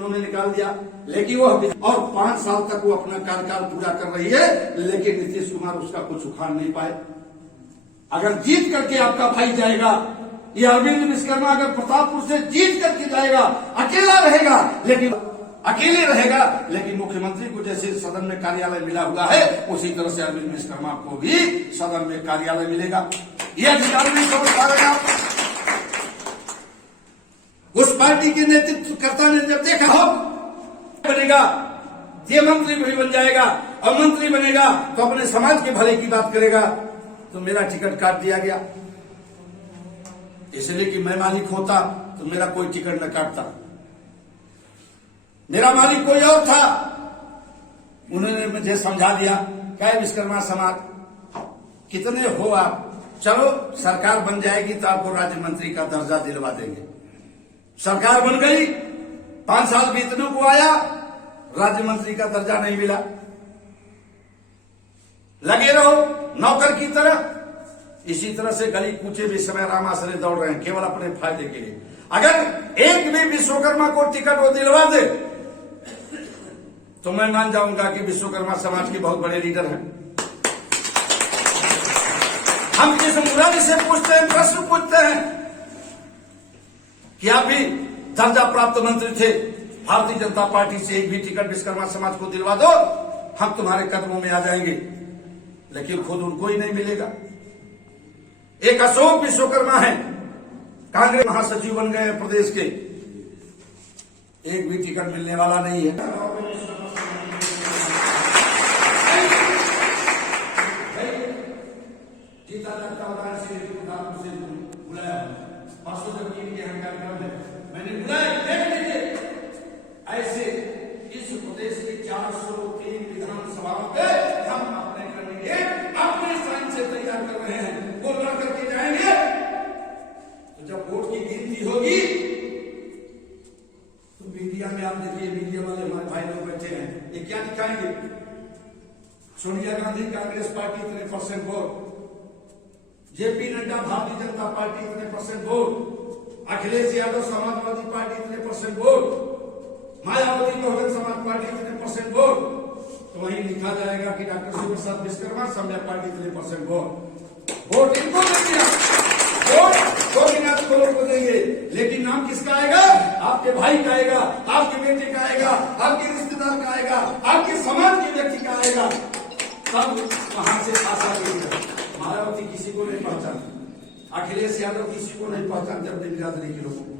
उन्होंने निकाल दिया, लेकिन वो और 5 साल तक वो अपना कार्यकाल पूरा कर रही है, लेकिन नीतीश कुमार उसका कुछ उखाड़ नहीं पाए। अगर जीत करके आपका भाई जाएगा, ये अरविंद विश्वकर्मा अगर प्रतापपुर से जीत करके जाएगा, अकेला रहेगा, लेकिन अकेले रहेगा, लेकिन मुख्यमंत्री को जैसे सदन में कार्यालय मिला हुआ है, उसी तरह से अरविंद विश्वकर्मा को भी सदन में कार्यालय मिलेगा। यह अधिकार नहीं समझ पा रहे आप। उस पार्टी के नेतृत्वकर्ता ने जब देखा हो बनेगा, ये मंत्री भी बन जाएगा, और मंत्री बनेगा तो अपने समाज के भले की बात करेगा, तो मेरा टिकट काट दिया गया। इसलिए कि मैं मालिक होता तो मेरा कोई टिकट न काटता, मेरा मालिक कोई और था। उन्होंने मुझे समझा दिया, क्या विश्वकर्मा समाज कितने हो आप, चलो सरकार बन जाएगी तो आपको राज्य मंत्री का दर्जा दिलवा देंगे। सरकार बन गई, 5 साल बीतने को आया, राज्य मंत्री का दर्जा नहीं मिला। लगे रहो नौकर की तरह। इसी तरह से गली कूचे भी समय रामासरे दौड़ रहे हैं, केवल अपने फायदे के लिए। अगर एक भी विश्वकर्मा को टिकट वो दिलवा दे तो मैं मान जाऊंगा कि विश्वकर्मा समाज के बहुत बड़े लीडर हैं। हम किस मुराद से पूछते हैं, प्रश्न पूछते हैं कि आप भी दर्जा प्राप्त मंत्री थे, भारतीय जनता पार्टी से एक भी टिकट विश्वकर्मा समाज को दिलवा दो, हम तुम्हारे कदमों में आ जाएंगे, लेकिन खुद उनको ही नहीं मिलेगा। एक अशोक विश्वकर्मा है, कांग्रेस महासचिव बन गए प्रदेश के, एक भी टिकट मिलने वाला नहीं है। मैंने बुलाया, देख लीजिए, ऐसे इस प्रदेश की 403 विधानसभाओं पे हम अपने कैंडिडेट अपने साइन से तैयार कर रहे हैं, वो लड़ करके जाएंगे। तो जब वोट की गिनती होगी तो मीडिया में आप देखिए, मीडिया वाले हमारे भाई लोग बैठे हैं, ये क्या दिखाएंगे? सोनिया गांधी कांग्रेस पार्टी इतने % vote, JP Nadda Bharatiya Janata party इतने % वोट, अखिलेश यादव समाजवादी पार्टी इतने % वोट, मायावती बहुजन समाज पार्टी इतने % वोट, तो वहीं लिखा जाएगा कि डॉक्टर शिव प्रसाद विश्वकर्मा सम्या पार्टी इतने % वोट इनको देंगे, वोट गोपीनाथ कोल को देंगे, लेकिन नाम किसका आएगा? आपके भाई का आएगा, आपके बेटे का आएगा, आपके रिश्तेदार का आएगा, आपके समाज के व्यक्ति का आएगा। तब वहां से आशा की मायावती किसी को नहीं पहचानती, अखिलेश यादव किसी को नहीं पहचान, जब बिरादरी के लोगों को,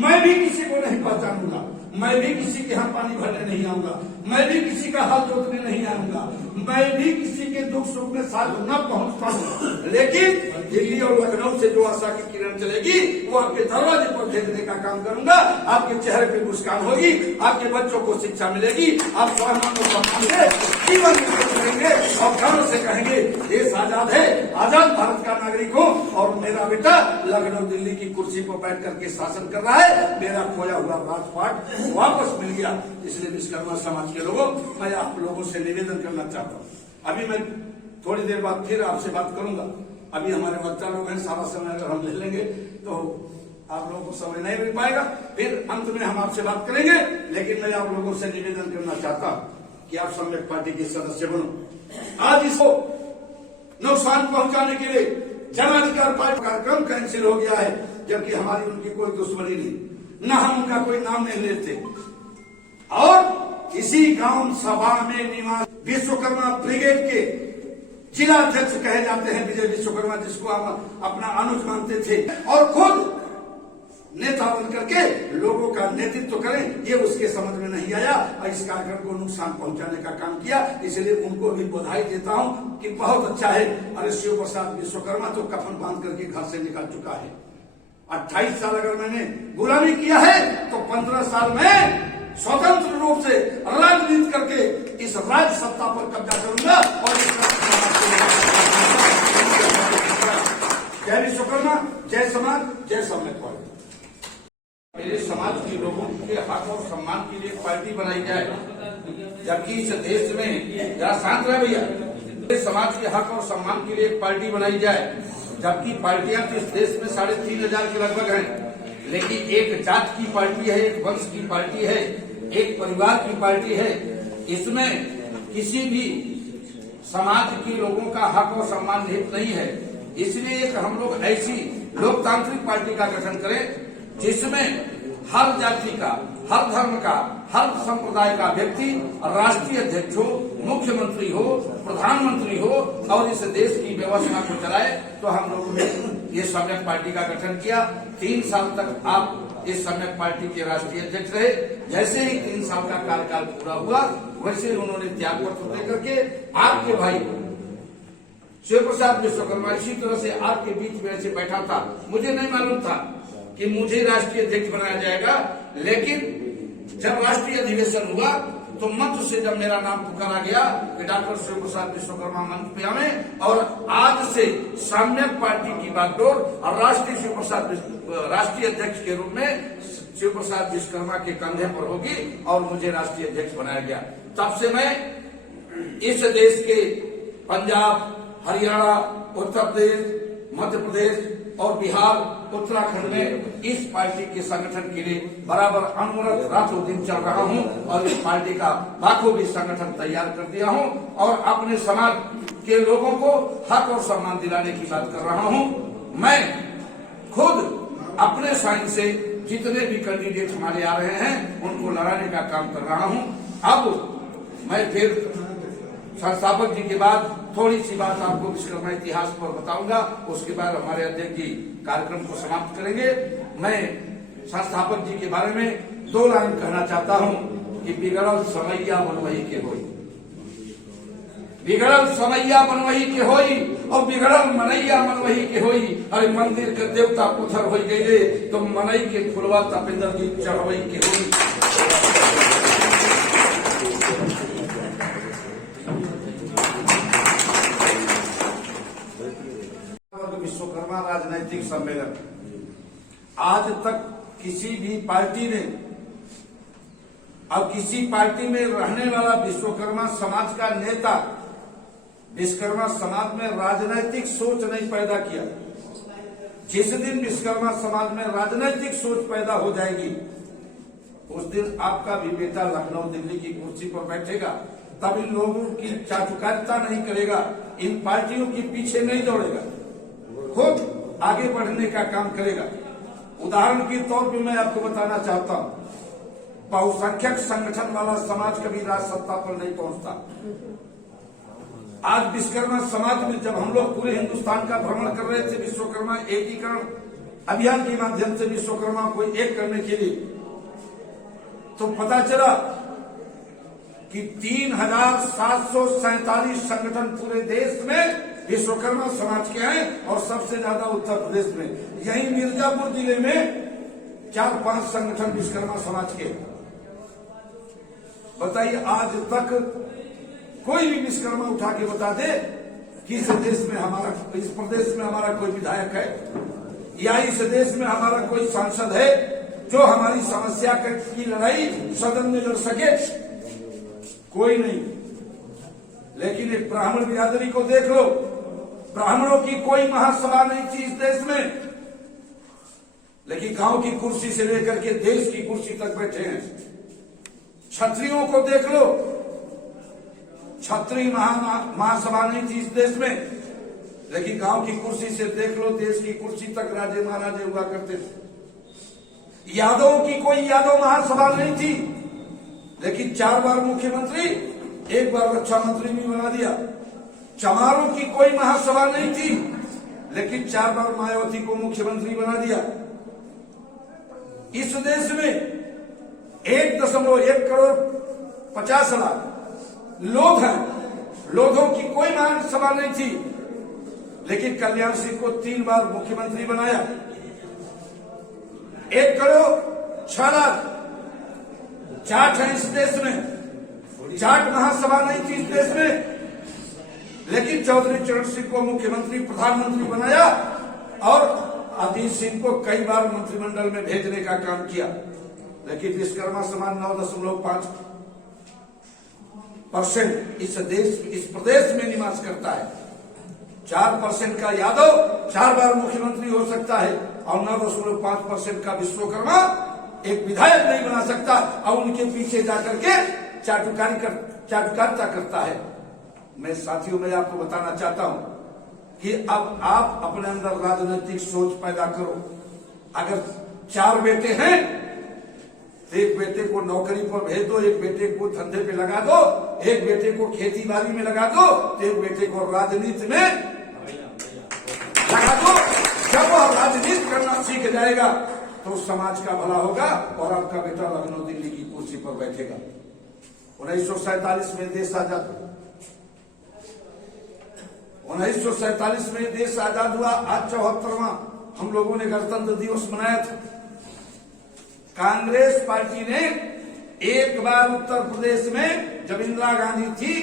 मैं भी किसी को नहीं पहचानूंगा, मैं भी किसी के यहाँ पानी भरने नहीं आऊंगा, मैं भी किसी का हाथ जोतने नहीं आऊंगा, मैं भी किसी के दुख सुख में साथ न पहुंच पाऊंगा, लेकिन दिल्ली और लखनऊ से जो आशा की किरण चलेगी वो आपके दरवाजे पर भेजने का काम करूंगा। आपके चेहरे पे मुस्कान होगी, आपके बच्चों को शिक्षा मिलेगी, आप स्वाभिमान को सम्मान से जीवन करेंगे और गर्व से कहेंगे देश आजाद है, आजाद भारत का नागरिक हूँ, और मेरा बेटा लखनऊ दिल्ली की कुर्सी पर बैठ करके शासन कर रहा है, मेरा खोया हुआ राजपाट वापस मिल गया। इसलिए विश्वकर्मा समाज के लोगों, मैं आप लोगों से निवेदन करना चाहता हूँ। अभी मैं थोड़ी देर बाद फिर आपसे बात करूंगा, अभी हमारे बच्चा लोग हैं, सारा समय अगर हम ले लेंगे तो आप लोगों को समय नहीं मिल पाएगा, फिर अंत में हम आपसे बात करेंगे। लेकिन मैं आप लोगों से निवेदन करना चाहता हूँ कि आप सम्यक पार्टी के सदस्य बनो। आज इसको नुकसान पहुंचाने के लिए जन अधिकार पार्टी कार्यक्रम कैंसिल हो गया है, जबकि हमारी उनकी कोई दुश्मनी नहीं, न हम उनका कोई नाम नहीं लेते। और इसी गांव सभा में निवास विश्वकर्मा ब्रिगेड के जिला अध्यक्ष कहे जाते हैं विजय विश्वकर्मा, जिसको आप अपना अनुज मानते थे, और खुद नेता बन करके लोगों का नेतृत्व करें, ये उसके समझ में नहीं आया और इस कार्यक्रम को नुकसान पहुंचाने का काम किया। इसलिए उनको भी बधाई देता हूं कि बहुत अच्छा है। अरे शिव प्रसाद विश्वकर्मा तो कफन बांध करके घर से निकल चुका है। 28 साल अगर मैंने गुलामी किया है तो 15 साल में स्वतंत्र रूप से राजनीति करके इस राज्य सत्ता पर कब्जा करूंगा। और जय विश्वकर्मा, जय समाज, जय सम्यक पार्टी। मेरे समाज के लोगों के हक और सम्मान के लिए पार्टी बनाई जाए, जबकि इस देश में जरा शांत रहे भैया, समाज के हक और सम्मान के लिए एक पार्टी बनाई जाए, जबकि पार्टियां तो इस देश में 3,500 के लगभग हैं, लेकिन एक जात की पार्टी है, एक वंश की पार्टी है, एक परिवार की पार्टी है, इसमें किसी भी समाज के लोगों का हक और सम्मान निहित नहीं है। इसलिए एक हम लोग ऐसी लोकतांत्रिक पार्टी का गठन करें जिसमें हर जाति का, हर धर्म का, हर संप्रदाय का व्यक्ति राष्ट्रीय अध्यक्ष हो, मुख्यमंत्री हो, प्रधानमंत्री हो और इस देश की व्यवस्था को चलाए। तो हम लोगों ने ये सम्यक पार्टी का गठन किया। 3 साल तक आप इस सम्यक पार्टी के राष्ट्रीय अध्यक्ष रहे। जैसे ही 3 साल का कार्यकाल पूरा हुआ, वैसे उन्होंने त्याग पत्र देकर के आपके भाई शिव प्रसाद विश्वकर्मा इसी तरह से आपके बीच में ऐसे बैठा था। मुझे नहीं मालूम था कि मुझे राष्ट्रीय अध्यक्ष बनाया जाएगा, लेकिन जब राष्ट्रीय अधिवेशन हुआ तो मंच से जब मेरा नाम पुकारा गया कि डॉक्टर शिव प्रसाद विश्वकर्मा मंच पे आवे और आज से सम्यक पार्टी की बागडोर और राष्ट्रीय अध्यक्ष के रूप में शिव प्रसाद विश्वकर्मा के कंधे पर होगी और मुझे राष्ट्रीय अध्यक्ष बनाया गया। तब से मैं इस देश के पंजाब, हरियाणा, उत्तर प्रदेश, मध्य प्रदेश और बिहार, उत्तराखंड में इस पार्टी के संगठन के लिए बराबर अनवरत रातों दिन चल रहा हूं और इस पार्टी का बाखूबी संगठन तैयार कर दिया हूं और अपने समाज के लोगों को हक और सम्मान दिलाने की बात कर रहा हूं। मैं खुद अपने साइन से जितने भी कैंडिडेट हमारे आ रहे हैं उनको लड़ाने का काम कर रहा हूं। अब मैं फिर संस्थापक जी के बाद थोड़ी सी बात आपको विश्वकर्मा इतिहास पर बताऊंगा, उसके बाद हमारे अध्यक्ष जी कार्यक्रम को समाप्त करेंगे। मैं संस्थापक जी के बारे में 2 लाइन कहना चाहता हूं कि बिगड़ल समैया बनवही के होई, बिगड़ल समैया मनवही के होई और बिगड़ल मनैया मनवही के होई। अरे मंदिर के देवता पुथर हो गए तो मनई के फुलवा तपेंद्र जी चढ़वई के होई। विश्वकर्मा राजनैतिक सम्मेलन, आज तक किसी भी पार्टी ने अब किसी पार्टी में रहने वाला विश्वकर्मा समाज का नेता विश्वकर्मा समाज में राजनैतिक सोच नहीं पैदा किया। जिस दिन विश्वकर्मा समाज में राजनैतिक सोच पैदा हो जाएगी उस दिन आपका भी बेटा लखनऊ दिल्ली की कुर्सी पर बैठेगा, तब इन लोगों की चाटुकारिता नहीं करेगा, इन पार्टियों के पीछे नहीं दौड़ेगा, खुद आगे बढ़ने का काम करेगा। उदाहरण के तौर पे मैं आपको बताना चाहता हूं, बहुसंख्यक संगठन वाला समाज कभी राज सत्ता पर नहीं पहुंचता। आज विश्वकर्मा समाज में जब हम लोग पूरे हिंदुस्तान का भ्रमण कर रहे थे विश्वकर्मा एकीकरण अभियान के माध्यम से विश्वकर्मा को एक करने के लिए, तो पता चला कि 3747 संगठन पूरे देश में विश्वकर्मा समाज के हैं और सबसे ज्यादा उत्तर प्रदेश में। यही मिर्जापुर जिले में 4-5 संगठन विश्वकर्मा समाज के। बताइए आज तक कोई भी विश्वकर्मा उठा के बता दे कि इस प्रदेश में हमारा कोई विधायक है या इस देश में हमारा कोई सांसद है जो हमारी समस्या की लड़ाई सदन में लड़ सके। कोई नहीं। लेकिन एक ब्राह्मण बिरादरी को देख लो, ब्राह्मणों की कोई महासभा नहीं थी इस देश में, लेकिन गांव की कुर्सी से लेकर के देश की कुर्सी तक बैठे हैं। क्षत्रियों को देख लो, क्षत्रिय महासभा नहीं थी इस देश में, लेकिन गांव की कुर्सी से देख लो देश की कुर्सी तक राजे महाराजे हुआ करते थे। यादवों की कोई यादव महासभा नहीं थी, लेकिन 4 बार मुख्यमंत्री, 1 बार रक्षा मंत्री भी बना दिया। चमारों की कोई महासभा नहीं थी, लेकिन 4 बार मायावती को मुख्यमंत्री बना दिया। इस देश में 1.1 करोड़ 50 लाख लोग हैं, लोगों की कोई महासभा नहीं थी, लेकिन कल्याण सिंह को 3 बार मुख्यमंत्री बनाया। 1 करोड़ 6 लाख जाट है इस देश में, जाट महासभा नहीं थी इस देश में, लेकिन चौधरी चरण सिंह को मुख्यमंत्री प्रधानमंत्री बनाया और अजीत सिंह को कई बार मंत्रिमंडल में भेजने का काम किया। लेकिन विश्वकर्मा समाज 9.5% इस प्रदेश में निवास करता है। 4% का यादव 4 बार मुख्यमंत्री हो सकता है और 9.5% का विश्वकर्मा एक विधायक नहीं बना सकता और उनके पीछे जाकर के चाटुकारिता करता है। मैं साथियों में आपको बताना चाहता हूं कि अब आप अपने अंदर राजनीतिक सोच पैदा करो। अगर 4 बेटे हैं तो एक बेटे को नौकरी पर भेज दो, एक बेटे को धंधे पे लगा दो, एक बेटे को खेती बाड़ी में लगा दो, तो एक बेटे को राजनीति में लगा दो। जब वह राजनीति करना सीख जाएगा तो समाज का भला होगा और आपका बेटा लखनऊ दिल्ली की कुर्सी पर बैठेगा। 1947 में देश आजाद 1947 में देश आजाद हुआ। आज 74वां हम लोगों ने गणतंत्र दिवस मनाया था। कांग्रेस पार्टी ने एक बार उत्तर प्रदेश में जब इंदिरा गांधी थी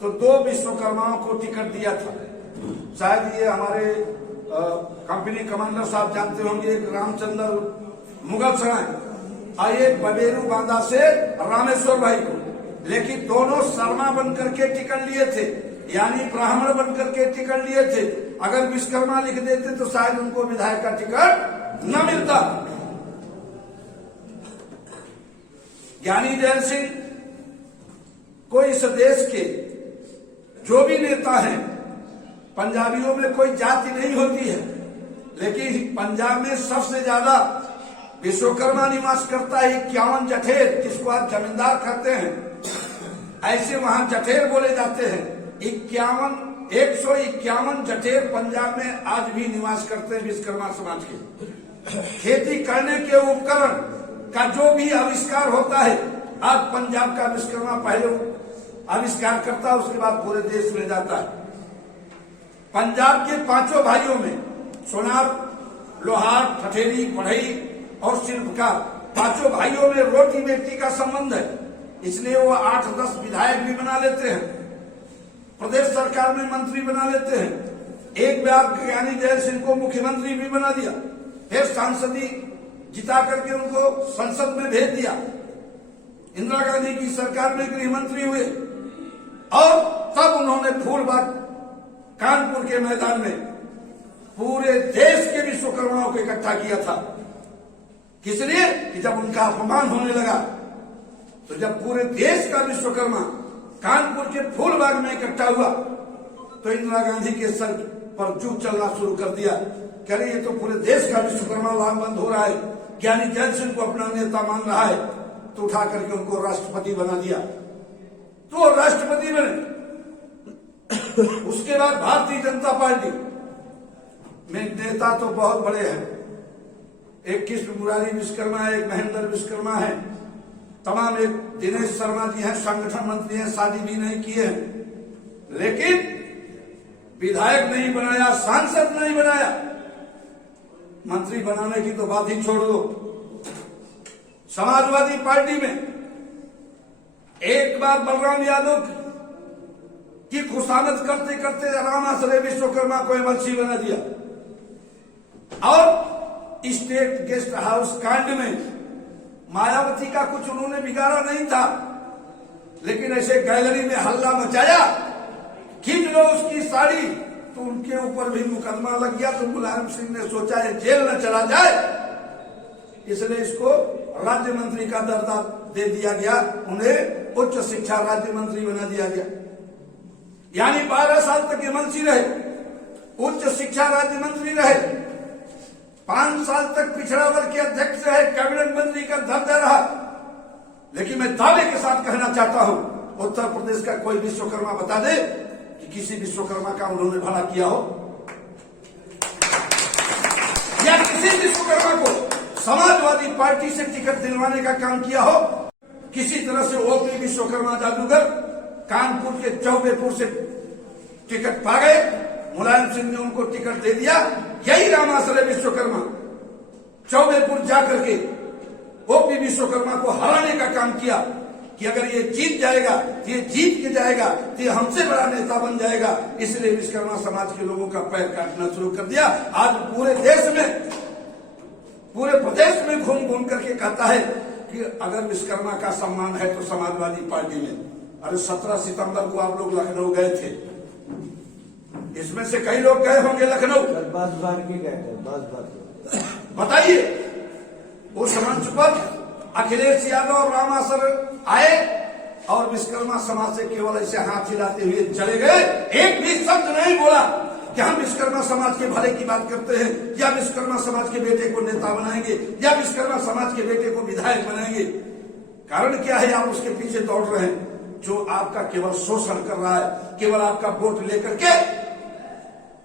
तो 2 विश्वकर्माओं को टिकट दिया था। शायद ये हमारे कंपनी कमांडर साहब जानते होंगे, एक रामचंद्र मुगल सराय और एक बबेरू बांदा से रामेश्वर भाई को, लेकिन दोनों शर्मा बनकर के टिकट लिए थे, यानी ब्राह्मण बनकर के टिकट लिए थे। अगर विश्वकर्मा लिख देते तो शायद उनको विधायक का टिकट न मिलता। ज्ञानी जैन सिंह को इस देश के जो भी नेता हैं, पंजाबियों में कोई जाति नहीं होती है, लेकिन पंजाब में सबसे ज्यादा विश्वकर्मा निवास करता है। 51 जठेर, जिसको आज जमींदार कहते हैं, ऐसे वहां जठेर बोले जाते हैं। 151 जठेर पंजाब में आज भी निवास करते हैं विश्वकर्मा समाज के। खेती करने के उपकरण का जो भी आविष्कार होता है, आज पंजाब का विश्वकर्मा पहले आविष्कार करता है, उसके बाद पूरे देश में जाता है। पंजाब के 5 भाइयों में सोनार, लोहार, ठठेरी, बढ़ई और शिल्पकार 5 भाइयों में रोटी बेटी का संबंध है, इसलिए वो 8-10 विधायक भी बना लेते हैं, प्रदेश सरकार में मंत्री बना लेते हैं। एक बार ज्ञानी जैन सिंह को मुख्यमंत्री भी बना दिया, फिर सांसदी जिता करके उनको संसद में भेज दिया। इंदिरा गांधी की सरकार में गृह मंत्री हुए और तब उन्होंने फूलबाग कानपुर के मैदान में पूरे देश के विश्वकर्माओं को इकट्ठा किया था। किस लिए? कि जब उनका अपमान होने लगा तो जब पूरे देश का विश्वकर्मा कानपुर के फूलबाग में इकट्ठा हुआ तो इंदिरा गांधी के सर पर जूझ चलना शुरू कर दिया। कह रहे ये तो पूरे देश का विश्वकर्मा लामबंद हो रहा है, ज्ञानी जैन सिंह को अपना नेता मान रहा है, तो उठा करके उनको राष्ट्रपति बना दिया। तो राष्ट्रपति बने। उसके बाद भारतीय जनता पार्टी में नेता तो बहुत बड़े हैं, एक कृष्ण मुरारी विश्वकर्मा है, एक महेंद्र विश्वकर्मा है, तमाम एक दिनेश शर्मा जी हैं, संगठन मंत्री हैं, शादी भी नहीं किए हैं, लेकिन विधायक नहीं बनाया, सांसद नहीं बनाया, मंत्री बनाने की तो बात ही छोड़ दो। समाजवादी पार्टी में एक बार बलराम यादव की खुशामद करते करते राम आश्रय विश्वकर्मा को एमएलसी बना दिया और स्टेट गेस्ट हाउस कांड में मायावती का कुछ उन्होंने बिगाड़ा नहीं था, लेकिन ऐसे गैलरी में हल्ला मचाया, खींच लो उसकी साड़ी, तो उनके ऊपर भी मुकदमा लग गया। तो मुलायम सिंह ने सोचा ये जेल न चला जाए, इसलिए इसको राज्य मंत्री का दर्जा दे दिया गया, उन्हें उच्च शिक्षा राज्य मंत्री बना दिया गया। यानी 12 साल तक एमएलसी रहे, उच्च शिक्षा राज्य मंत्री रहे, 5 साल तक पिछड़ा वर्ग के अध्यक्ष रहे, कैबिनेट मंत्री का दर्जा रहा। लेकिन मैं दावे के साथ कहना चाहता हूं, उत्तर प्रदेश का कोई विश्वकर्मा बता दे कि किसी विश्वकर्मा का उन्होंने भला किया हो, या किसी विश्वकर्मा को समाजवादी पार्टी से टिकट दिलवाने का काम किया हो। किसी तरह से ओपी विश्वकर्मा जादूगर कानपुर के चौबेपुर से टिकट पा गए, मुलायम सिंह ने उनको टिकट दे दिया। यही रामाश्रय विश्वकर्मा चौबेपुर जाकर के ओपी विश्वकर्मा को हराने का काम किया कि अगर ये जीत जाएगा, ये जीत के जाएगा तो ये हमसे बड़ा नेता बन जाएगा। इसलिए विश्वकर्मा समाज के लोगों का पैर काटना शुरू कर दिया। आज पूरे देश में, पूरे प्रदेश में घूम घूम करके कहता है कि अगर विश्वकर्मा का सम्मान है तो समाजवादी पार्टी में। अरे 17 सितंबर को आप लोग लखनऊ गए थे, इसमें से कई लोग गए होंगे लखनऊ, 10 बार के गए थे, 10 बार। बताइए उस मंच पर अखिलेश यादव और रामासर आए और विश्वकर्मा समाज से केवल ऐसे हाथ हिलाते हुए चले गए। एक भी शब्द नहीं बोला कि हम विश्वकर्मा समाज के भले की बात करते हैं, या विश्वकर्मा समाज के बेटे को नेता बनाएंगे, या विश्वकर्मा समाज के बेटे को विधायक बनाएंगे। कारण क्या है, आप उसके पीछे दौड़ रहे हैं जो आपका केवल शोषण कर रहा है, केवल आपका वोट लेकर के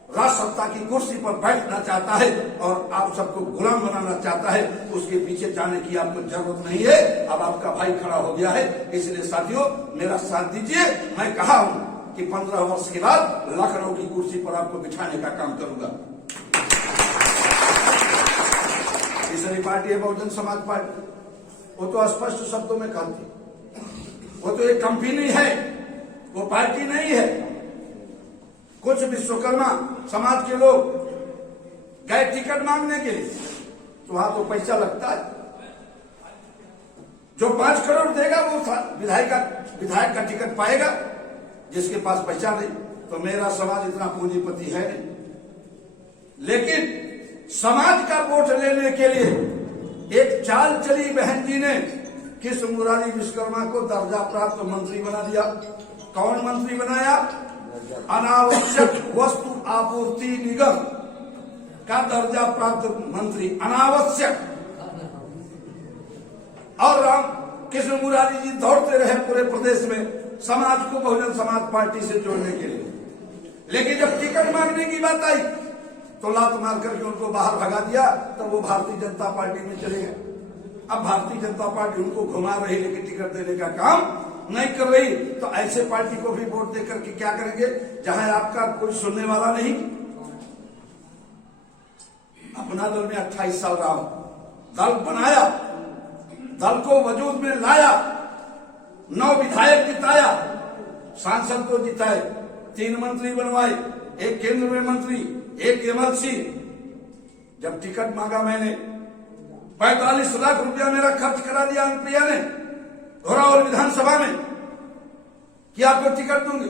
राज सत्ता की कुर्सी पर बैठना चाहता है और आप सबको गुलाम बनाना चाहता है। उसके पीछे जाने की आपको जरूरत नहीं है। अब आपका भाई खड़ा हो गया है, इसलिए साथियों मेरा साथ दीजिए। मैं कहा हूं कि 15 वर्ष के बाद लखनऊ की कुर्सी पर आपको बिठाने का काम करूंगा। तीसरी पार्टी है बहुजन समाज पार्टी। वो तो स्पष्ट शब्दों में कहती, वो तो एक कंपनी है, वो पार्टी नहीं है। कुछ विश्वकर्मा समाज के लोग गए टिकट मांगने के लिए, तो वहां तो पैसा लगता है। जो 5 करोड़ देगा वो विधायक का टिकट पाएगा, जिसके पास पैसा नहीं। तो मेरा समाज इतना पूंजीपति है नहीं। लेकिन समाज का वोट लेने के लिए एक चाल चली बहन जी ने किस मुरारी विश्वकर्मा को दर्जा प्राप्त मंत्री बना दिया। कौन मंत्री बनाया? अनावश्यक वस्तु आपूर्ति निगम का दर्जा प्राप्त मंत्री, अनावश्यक। और राम कृष्ण मुरारी जी दौड़ते रहे पूरे प्रदेश में समाज को बहुजन समाज पार्टी से जोड़ने के लिए। लेकिन जब टिकट मांगने की बात आई तो लात मार करके उनको बाहर भगा दिया। तब वो भारतीय जनता पार्टी में चले गए। अब भारतीय जनता पार्टी उनको घुमा रही, लेकिन टिकट देने का काम नहीं कर रही। तो ऐसे पार्टी को भी वोट देकर के क्या करेंगे जहां आपका कोई सुनने वाला नहीं। अपना दल में 28 साल रहा, दल बनाया, दल को वजूद में लाया, 9 विधायक जिताया, सांसद को जिताए, 3 मंत्री बनवाए, 1 केंद्र में मंत्री, 1 एमएलसी। जब टिकट मांगा मैंने 45 लाख रुपया मेरा खर्च करा दिया अनुप्रिया ने घोरावल विधानसभा में कि आपको टिकट दूंगी।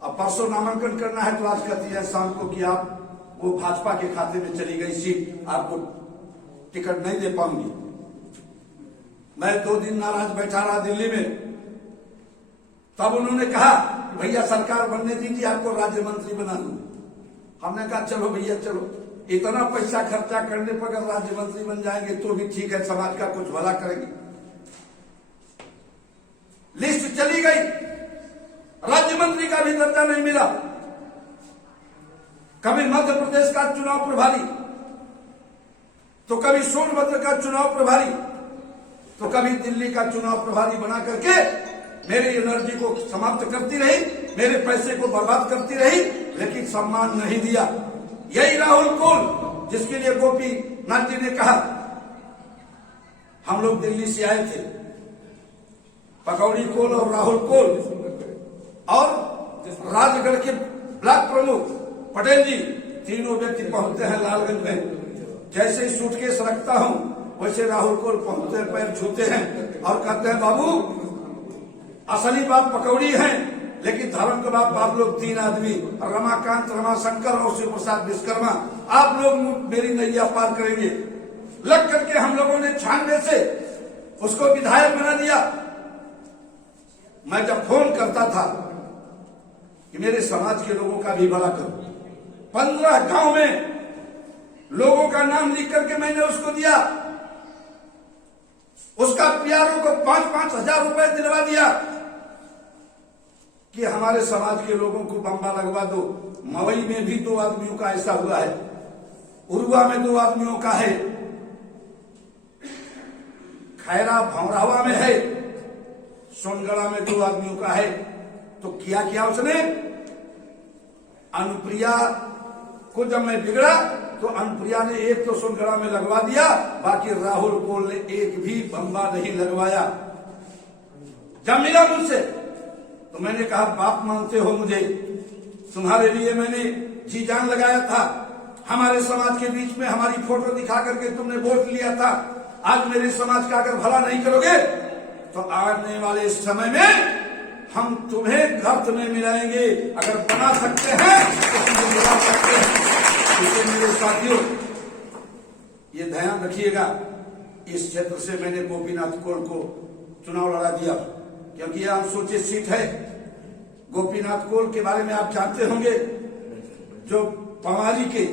अब परसों नामांकन करना है तो आज कहती है शाम को कि आप वो भाजपा के खाते में चली गई सीट, आपको टिकट नहीं दे पाऊंगी। मैं 2 दिन नाराज बैठा रहा दिल्ली में। तब उन्होंने कहा भैया सरकार बनने दीजिए, आपको राज्य मंत्री बना दूंगा। हमने कहा चलो भैया चलो, इतना पैसा खर्चा करने पर अगर राज्य मंत्री बन जाएंगे तो भी ठीक है, समाज का कुछ भला करेंगे। लिस्ट चली गई, राज्य मंत्री का भी दर्जा नहीं मिला। कभी मध्य प्रदेश का चुनाव प्रभारी, तो कभी सोनभद्र का चुनाव प्रभारी, तो कभी दिल्ली का चुनाव प्रभारी बना करके मेरी एनर्जी को समाप्त करती रही, मेरे पैसे को बर्बाद करती रही, लेकिन सम्मान नहीं दिया। यही राहुल कोल, जिसके लिए गोपी नाथ जी ने कहा हम लोग दिल्ली से आए थे, पकौड़ी कोल और राहुल कोल और राजगढ़ के ब्लॉक प्रमुख पटेल जी, तीनों व्यक्ति पहुंचते हैं लालगंज में। जैसे ही सूटकेस रखता हूं वैसे राहुल कोल पहुंचते हैं, पैर छूते हैं और कहते हैं बाबू असली बात पकौड़ी है, लेकिन धर्म के बाप आप लोग 3 आदमी, रमाकांत, रमाशंकर और शिव प्रसाद विश्वकर्मा, आप लोग मेरी नैया पार करेंगे। लग करके हम लोगों ने 96 से उसको विधायक बना दिया। मैं जब फोन करता था कि मेरे समाज के लोगों का भी भला करो, 15 गांव में लोगों का नाम लिख करके मैंने उसको दिया। उसका पीआरओ को 5-5 हजार रुपए दिलवा दिया कि हमारे समाज के लोगों को बम्बा लगवा दो। मवई में भी 2 आदमियों का ऐसा हुआ है, उरुआ में 2 आदमियों का है, खैरा भौरावा में है, सोनगढ़ा में 2 आदमियों का है। तो किया उसने, अनुप्रिया को जब मैं बिगड़ा तो अनुप्रिया ने 1 तो सोनगढ़ा में लगवा दिया, बाकी राहुल कोल ने 1 भी बम्बा नहीं लगवाया। जब मिला मुझसे तो मैंने कहा बाप मानते हो मुझे, तुम्हारे लिए मैंने जी जान लगाया था, हमारे समाज के बीच में हमारी फोटो दिखा करके तुमने वोट लिया था। आज मेरे समाज का अगर भला नहीं करोगे तो आने वाले समय में हम तुम्हें गर्त में मिलाएंगे। अगर बना सकते हैं तो तुम्हें मिला सकते हैं। इसलिए मेरे साथियों ये ध्यान रखिएगा इस क्षेत्र से मैंने गोपीनाथ कोल को चुनाव लड़ा दिया, क्योंकि यह अनुसूचित सीट है। गोपीनाथ कोल के बारे में आप जानते होंगे, जो पवारी के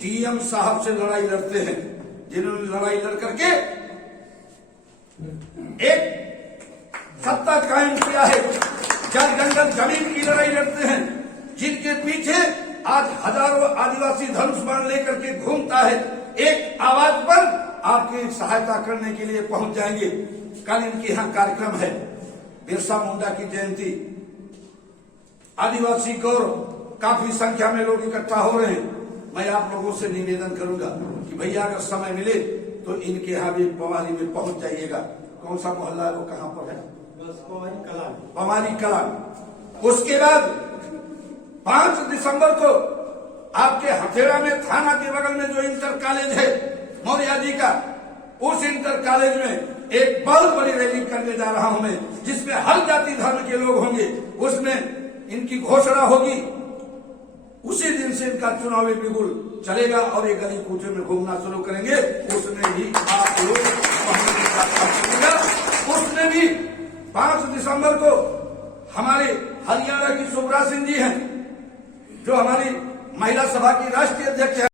डीएम साहब से लड़ाई लड़ते हैं, जिन्होंने लड़ाई लड़ करके एक सत्ता कायम किया है। जल जंगल जमीन की लड़ाई लड़ते हैं, जिनके पीछे आज हजारों आदिवासी धनुष बाण लेकर के घूमता है। एक आवाज पर आपकी सहायता करने के लिए पहुंच जाएंगे। कल इनके यहाँ कार्यक्रम है, बिरसा मुंडा की जयंती। आदिवासी गौरव, काफी संख्या में लोग इकट्ठा हो रहे हैं। मैं आप लोगों से निवेदन करूंगा कि भैया अगर समय मिले तो इनके यहाँ भी पवारी में पहुंच जाइएगा। कौन सा मोहल्ला है वो, कहाँ पर है? पवारी कला। उसके बाद 5 दिसंबर को आपके हथेड़ा में थाना के बगल में जो इंटर कॉलेज है मौर्या जी का, उस इंटर कॉलेज में एक बहुत बड़ी रैली करने जा रहा हूं मैं, जिसमें हर जाति धर्म के लोग होंगे। उसमें इनकी घोषणा होगी, उसी दिन से इनका चुनावी बिगुल चलेगा और ये गली कूचे में घूमना शुरू करेंगे। उसमें भी आप लोग, उसमें भी 5 दिसंबर को हमारे हरियाणा की सुब्रा सिंह जी हैं, जो हमारी महिला सभा की राष्ट्रीय अध्यक्ष है।